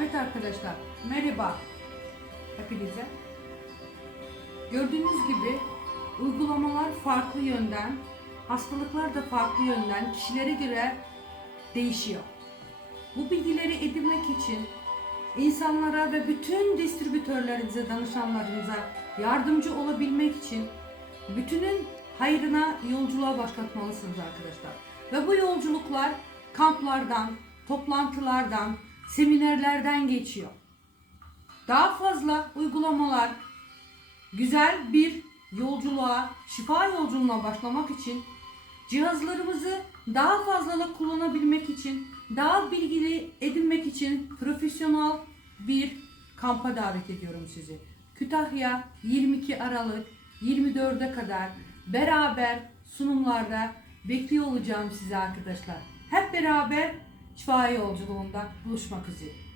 Evet arkadaşlar, merhaba hepinize. Gördüğünüz gibi uygulamalar farklı yönden, hastalıklar da farklı yönden kişilere göre değişiyor. Bu bilgileri edinmek için insanlara ve bütün distribütörlerinize, danışanlarınıza yardımcı olabilmek için bütünün hayrına yolculuğa başlatmalısınız arkadaşlar. Ve bu yolculuklar kamplardan, toplantılardan, seminerlerden geçiyor. Daha fazla uygulamalar, güzel bir yolculuğa, şifa yolculuğuna başlamak için cihazlarımızı daha fazla kullanabilmek için, daha bilgili edinmek için profesyonel bir kampa davet ediyorum sizi. Kütahya 22 Aralık 24'e kadar beraber sunumlarda bekliyor olacağım sizi arkadaşlar. Hep beraber şifa yolculuğunda buluşmak üzere.